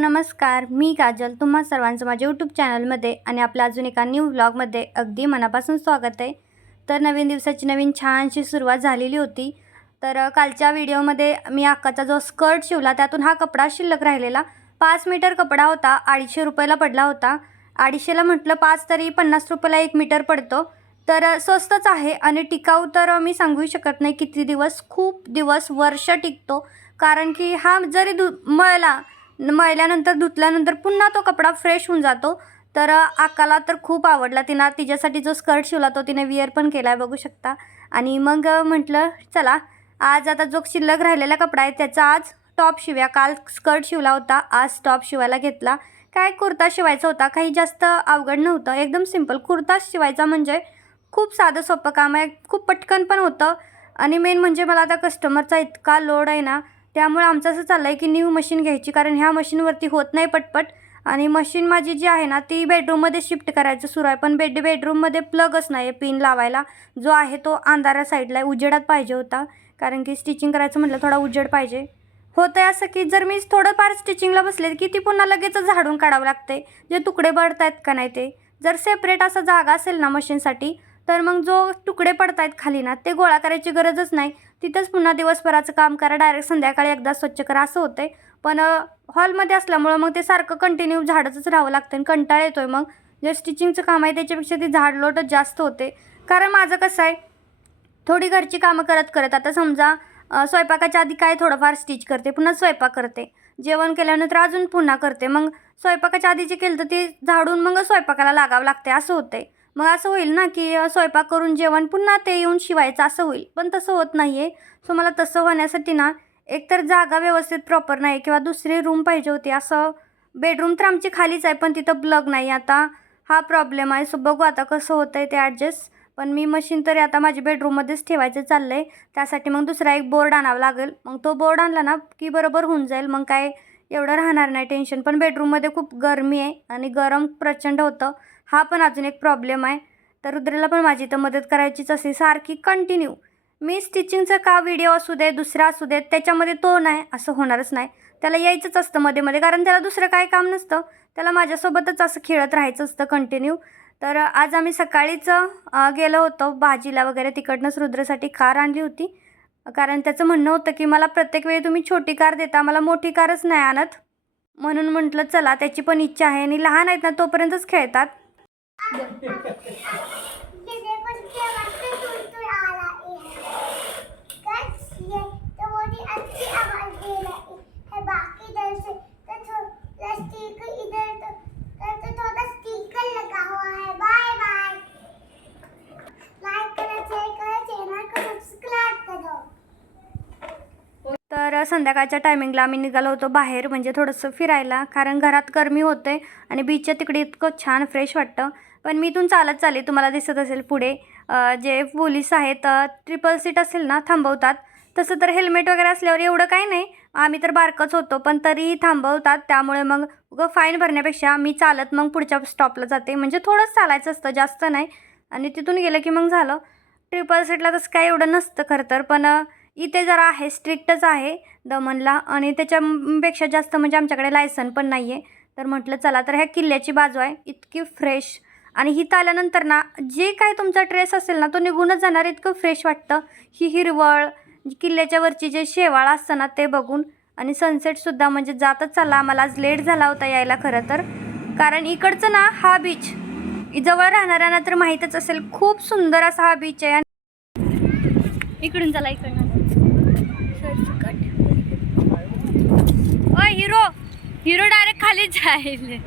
नमस्कार मी काजल. तुम्हा सर्वांचं माझ्या यूट्यूब चॅनलमध्ये आणि आपल्या अजून एका न्यू व्लॉगमध्ये अगदी मनापासून स्वागत आहे. तर नवीन दिवसाची नवीन छानशी सुरुवात झालेली होती. तर कालच्या व्हिडिओमध्ये मी अक्काचा जो स्कर्ट शिवला त्यातून हा कपडा शिल्लक राहिलेला. पाच मीटर कपडा होता अडीचशे रुपयाला पडला होता. अडीचशेला म्हटलं पाच तरी पन्नास रुपयाला एक मीटर पडतो. तर स्वस्तच आहे आणि टिकाऊ तर मी सांगू शकत नाही किती दिवस खूप दिवस वर्ष टिकतो. कारण की हा जरी धु मळला मळल्यानंतर धुतल्यानंतर पुन्हा तो कपडा फ्रेश होऊन जातो. तर आकाला तर खूप आवडला. तिनं तिच्यासाठी जो स्कर्ट शिवला तो तिने विअर पण केला आहे बघू शकता. आणि मग म्हटलं चला आज आता जो शिल्लक राहिलेला कपडा आहे त्याचा आज टॉप शिव्या. काल स्कर्ट शिवला होता आज टॉप शिवायला घेतला. काय कुर्ता शिवायचा होता काही जास्त अवघड नव्हतं. एकदम सिंपल कुर्ता शिवायचा म्हणजे खूप साधं सोपं काम आहे. खूप पटकन पण होतं. आणि मेन म्हणजे मला आता कस्टमरचा इतका लोड आहे ना त्यामुळे आमचं असं चाललं आहे की न्यू मशीन घ्यायची कारण ह्या मशीनवरती होत नाही पटपट. आणि मशीन माझी जी आहे ना ती बेडरूममध्ये शिफ्ट करायचं सुरू आहे. पण बेड बेडरूममध्ये प्लगच नाही आहे पिन लावायला. जो आहे तो अंधारा साईडला आहे उजेडात पाहिजे होता. कारण की स्टिचिंग करायचं म्हटलं थोडा उजेड पाहिजे. होतं आहे असं की जर मी थोडंफार स्टिचिंगला बसले की ती पुन्हा लगेच झाडून काढावं लागते जे तुकडे बढत आहेत का नाही ते? जर सेपरेट असा जागा असेल ना मशीनसाठी तर मग जो तुकडे पडत आहेत खाली ना ते गोळा करायची गरजच नाही. तिथंच पुन्हा दिवसभराचं काम करा डायरेक्ट संध्याकाळी एकदा स्वच्छ करा असं होतंय. पण हॉलमध्ये असल्यामुळं मग ते सारखं कंटिन्यू झाडचंच राहावं लागतं आणि कंटाळा आहे मग. जे स्टिचिंगचं काम आहे त्याच्यापेक्षा ती झाडलोटच जास्त होते. कारण माझं कसं आहे थोडी घरची कामं करत करत आता समजा स्वयंपाकाच्या आधी काय थोडंफार स्टिच करते पुन्हा स्वयंपाक करते. जेवण केल्यानंतर अजून पुन्हा करते. मग स्वयंपाकाच्या आधी जे केलं तर ते झाडून मग स्वयंपाकाला लागावं लागते असं होतंय. मग असं होईल ना की स्वयंपाक करून जेवण पुन्हा ते येऊन शिवायचं असं होईल. पण तसं होत नाही आहे सो मला तसं होण्यासाठी ना एकतर जागा व्यवस्थित प्रॉपर नाही किंवा दुसरी रूम पाहिजे होती. असं बेडरूम तर आमची खालीच आहे पण तिथं प्लग नाही. आता हा प्रॉब्लेम आहे. सो बघू आता कसं होतं आहे ते ॲडजस्ट पण मी मशीन तरी आता माझी बेडरूममध्येच ठेवायचं चाललं आहे त्यासाठी मग दुसरा एक बोर्ड आणावा लागेल. मग तो बोर्ड आणला ना की बरोबर होऊन जाईल. मग काय एवढं राहणार नाही. टेन्शन पण बेडरूममध्ये खूप गरमी आहे आणि गरम प्रचंड होतं. हा पण अजून एक प्रॉब्लेम आहे. तर रुद्रेला पण माझी तर मदत करायचीच असे सारखी कंटिन्यू मी स्टिचिंगचं का व्हिडिओ असू दे दुसरा असू दे त्याच्यामध्ये तो नाही असं होणारच नाही. त्याला यायचंच असतं मध्ये मध्ये कारण त्याला दुसरं काय काम नसतं. त्याला माझ्यासोबतच असं खेळत राहायचं असतं कंटिन्यू तर आज आम्ही सकाळीच गेलो होतो भाजीला वगैरे तिकडनंच रुद्रसाठी कार आणली होती. कारण त्याचं म्हणणं होतं की मला प्रत्येक वेळी तुम्ही छोटी कार देता मला मोठी कारच नाही आणत. म्हणून म्हटलं चला त्याची पण इच्छा आहे आणि लहान आहेत ना तोपर्यंतच खेळतात. तर संध्याकाळच्या टायमिंगला आम्ही निघालो होतो बाहेर म्हणजे थोडंसं फिरायला कारण घरात गरमी होते आणि बीचच्या तिकडे इतकं छान फ्रेश वाटतं. पण मी इथून चालत चालले तुम्हाला दिसत असेल पुढे. जे पोलीस आहेत ट्रिपल सीट असेल ना थांबवतात. तसं तर हेल्मेट वगैरे असल्यावर एवढं काही नाही. आम्ही तर बारकच होतो पण तरीही थांबवतात. त्यामुळे मग उगं फाईन भरण्यापेक्षा मी चालत मग पुढच्या स्टॉपला जाते. म्हणजे थोडंच चालायचं असतं जास्त नाही. आणि तिथून गेलं की मग झालं. ट्रिपल सीटला तसं काही एवढं नसतं खरं तर पण इथे जरा आहे स्ट्रिक्टच आहे दमनला. आणि त्याच्यापेक्षा जास्त म्हणजे आमच्याकडे लायसन पण नाही आहे तर म्हटलं चला तर ह्या किल्ल्याची बाजू आहे. इतकी फ्रेश आणि हिथं आल्यानंतर ना जे काय तुमचा ट्रेस असेल ना तो निघूनच जाणार इतकं फ्रेश वाटतं. ही हिरवळ किल्ल्याच्या वरची जे शेवाळ असतं ना ते बघून. आणि सनसेटसुद्धा म्हणजे जातच चालला. आम्हाला आज लेट झाला होता यायला खरं तर. कारण इकडचं ना हा बीच जवळ राहणाऱ्यांना तर माहीतच असेल खूप सुंदर असा हा बीच आहे. इकडून चला इकडनं. हिरो! हिरो डायरेक्ट खाली जाईल.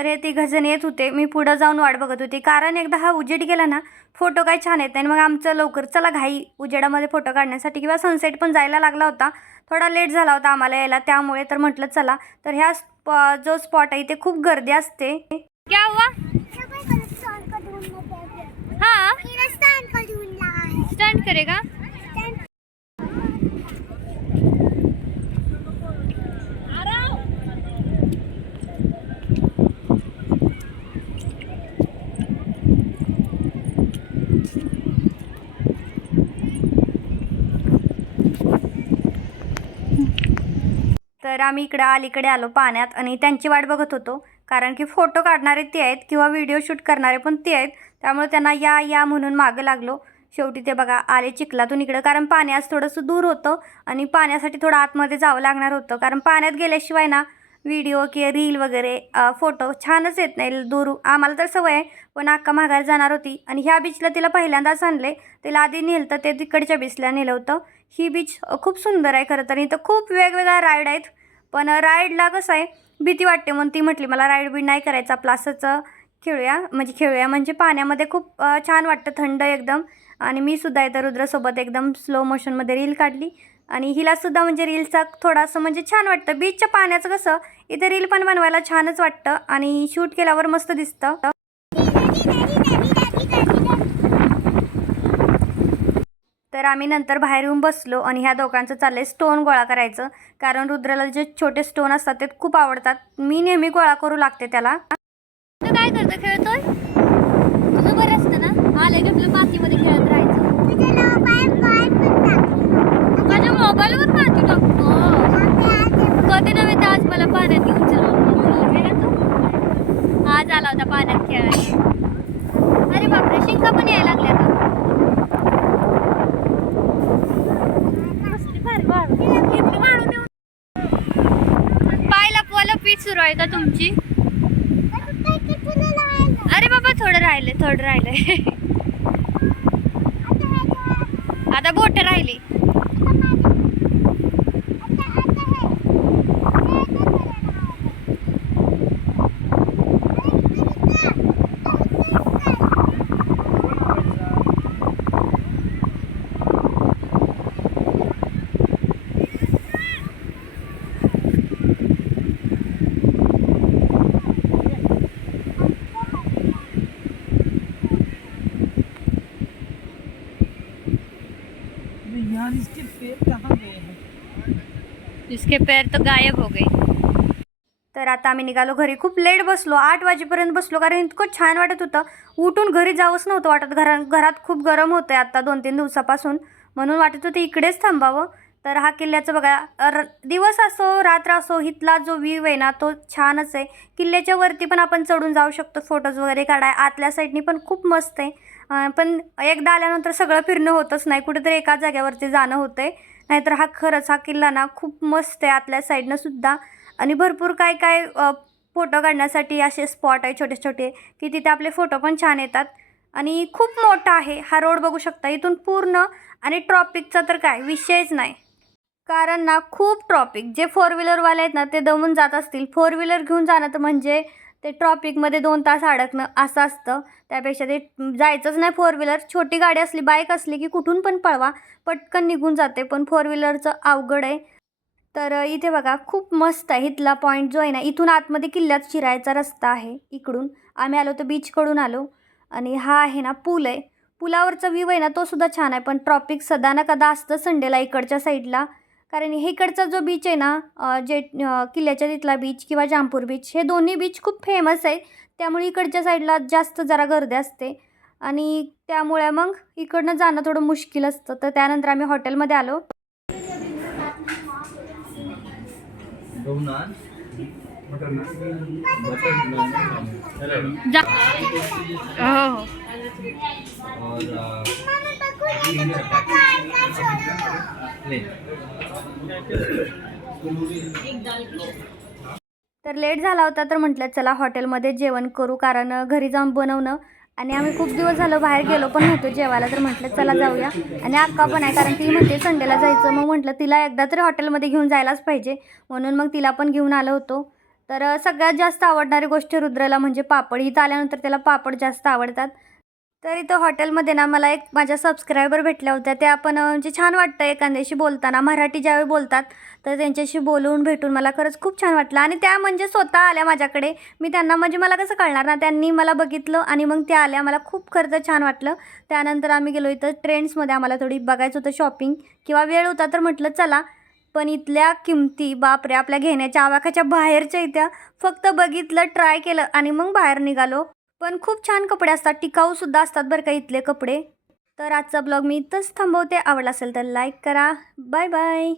तर हे तिघंजण येत होते. मी पुढं जाऊन वाट बघत होती. कारण एकदा हा उजेड गेला ना फोटो काही छान येत नाही. मग आमचं लवकर चला घाई उजेडामध्ये फोटो काढण्यासाठी किंवा सनसेट पण जायला लागला होता. थोडा लेट झाला होता आम्हाला यायला. त्यामुळे तर म्हटलं चला. तर ह्या स्प जो स्पॉट आहे इथे खूप गर्दी असते. क्या हुआ? हाँ? स्टंट करेगा? तर आम्ही इकडे अलीकडे आलो पाण्यात आणि त्यांची वाट बघत होतो. कारण की फोटो काढणारे ते आहेत किंवा व्हिडिओ शूट करणारे पण ते आहेत. त्यामुळे त्यांना या या म्हणून मागं लागलो. शेवटी ते बघा आले चिखलातून इकडं. कारण पाण्यास थोडंसं दूर होतं आणि पाण्यासाठी थोडं आतमध्ये जावं लागणार होतं. कारण पाण्यात गेल्याशिवाय ना व्हिडिओ किंवा रील वगैरे फोटो छानच येत नाही. दूर आम्हाला तर सवय आहे. पण अक्का माघार जाणार होती आणि ह्या बीचला तिला पहिल्यांदाच आणले. तिला आधी नेलं तर ते तिकडच्या बीचला नेलं होतं. ही बीच खूप सुंदर आहे खरं तर. इथं खूप वेगवेगळ्या राईड आहेत. पण राईडला कसं आहे भीती वाटते म्हणून ती म्हटली मला राईड बी नाही करायचा आपलं असंच खेळूया. म्हणजे खेळूया म्हणजे पाण्यामध्ये खूप छान वाटतं थंड एकदम. आणि मी सुद्धा इथं रुद्रसोबत एकदम स्लो मोशनमध्ये रील काढली. आणि हिलासुद्धा म्हणजे रीलचा थोडासा म्हणजे छान वाटतं. बीचच्या पाण्याचं कसं इथं रील पण बनवायला छानच वाटतं. आणि शूट केल्यावर मस्त दिसतं. तर आम्ही नंतर बाहेर येऊन बसलो आणि ह्या दोघांचं चाललंय स्टोन गोळा करायचं. कारण रुद्राला जे छोटे स्टोन असतात ते खूप आवडतात. मी नेहमी गोळा करू लागते त्याला. तू काय करतो खेळतोय? तुझं बरं असतं ना? आले की आपल्या मातीमध्ये खेळत राहायचं. माझ्या मोबाईलवर माती टाकतो कधी नव्हे तर आज मला पाण्यात घेऊन चला. आज आला होता पाण्यात खेळायला. अरे बापरे शिंका पण यायला लागल्या. पायला पोला पीठ सुरू आहे का तुमची? अरे बाबा थोडं राहिले थोडं राहिले आता बोट राहिली यार इसके पैर कहाँ गए हैं इसके पैर तो गायब हो गए तर आता आम्ही निघालो घरी. खूप लेट बसलो. आठ वाजेपर्यंत बसलो. कारण इतकं छान वाटत होतं. उठून घरी जावंच नव्हतं वाटत. घरा घरात खूप गरम होतं आहे आत्ता दोन तीन दिवसापासून. म्हणून वाटत होतं इकडेच थांबावं. तर हा किल्ल्याचं बघा र दिवस असो रात्र असो इथला जो व्ह्यू आहे ना तो छानच आहे. किल्ल्याच्या वरती पण आपण चढून जाऊ शकतो. फोटोज वगैरे काढाय आतल्या साईडनी पण खूप मस्त आहे. पण एकदा आल्यानंतर सगळं फिरणं होतच नाही. कुठेतरी एका जाग्यावरती जाणं होतं आहे नाहीतर हा खरंच हा किल्ला ना खूप मस्त आहे आतल्या साईडनं सुद्धा. आणि भरपूर काय काय फोटो काढण्यासाठी असे स्पॉट आहे छोटे छोटे की तिथे आपले फोटो पण छान येतात. आणि खूप मोठा आहे हा रोड बघू शकता. इथून पूर्ण आणि ट्रॉपिकचा तर काय विषयच नाही. कारण ना खूप ट्रॉपिक जे फोर व्हीलरवाले आहेत ना ते दमून जात असतील. फोर व्हीलर घेऊन जाणं तर म्हणजे ते ट्रॉपिकमध्ये दोन तास अडकणं असं असतं. त्यापेक्षा ते जायचंच नाही फोर व्हीलर छोटी गाडी असली बाईक असली की कुठून पण पळवा. पटकन निघून जाते. पण फोर व्हीलरचं अवघड आहे. तर इथे बघा खूप मस्त आहे इथला पॉईंट जो आहे ना इथून आतमध्ये किल्ल्यात शिरायचा रस्ता आहे इकडून. आम्ही आलो तर बीचकडून आलो. आणि हा आहे ना पूल आहे. पुलावरचा व्ह्यू आहे ना तो सुद्धा छान आहे. पण ट्रॉपिक सदा ना कदा असतं संडेला इकडच्या साईडला कारण हे इकडचा जो बीच आहे ना जे किल्ल्याच्या तिथला बीच किंवा जामपूर बीच हे दोन्ही बीच खूप फेमस आहे त्यामुळे इकडच्या साईडला जास्त जरा गर्दी असते. आणि त्यामुळे मग इकडनं जाणं थोडं मुश्किल असतं. तर त्यानंतर आम्ही हॉटेलमध्ये आलो. हो हो. अ, प्लेन तर लेट झाला होता तर म्हटलं चला हॉटेलमध्ये जेवण करू कारण घरी जाऊन बनवणं. आणि आम्ही खूप दिवस झालं बाहेर गेलो पण नव्हतो जेवायला तर म्हटलं चला जाऊया. आणि अक्का पण आहे कारण ती म्हणते संडेला जायचं. मग म्हटलं तिला एकदा तरी हॉटेलमध्ये घेऊन जायलाच पाहिजे. म्हणून मग तिला पण घेऊन आलो होतो. तर सगळ्यात जास्त आवडणारी गोष्ट रुद्रला म्हणजे पापड. इथं आल्यानंतर त्याला पापड जास्त आवडतात. तर इथं हॉटेलमध्ये ना मला एक माझ्या सबस्क्रायबर भेटल्या होत्या. त्या आपण म्हणजे छान वाटतं एखाद्याशी बोलताना. मराठी ज्यावेळी बोलतात तर त्यांच्याशी बोलून भेटून मला खरंच खूप छान वाटलं. आणि त्या म्हणजे स्वतः आल्या माझ्याकडे. मी त्यांना म्हणजे मला कसं कळणार ना त्यांनी मला बघितलं आणि मग त्या आल्या. मला खूप खरंच छान वाटलं. त्यानंतर आम्ही गेलो इथं ट्रेंड्समध्ये. आम्हाला थोडी बघायचं होतं शॉपिंग. किंवा वेळ होता तर म्हटलं चला. पण इथल्या किमती बापरे आपल्या घेण्याच्या आवाकाच्या बाहेरच्या इथं फक्त बघितलं ट्राय केलं आणि मग बाहेर निघालो. पण खूप छान कपडे असतात. टिकाऊसुद्धा असतात बरं का इथले कपडे. तर आजचा ब्लॉग मी इथंच थांबवते. आवडला असेल तर लाईक करा. Bye bye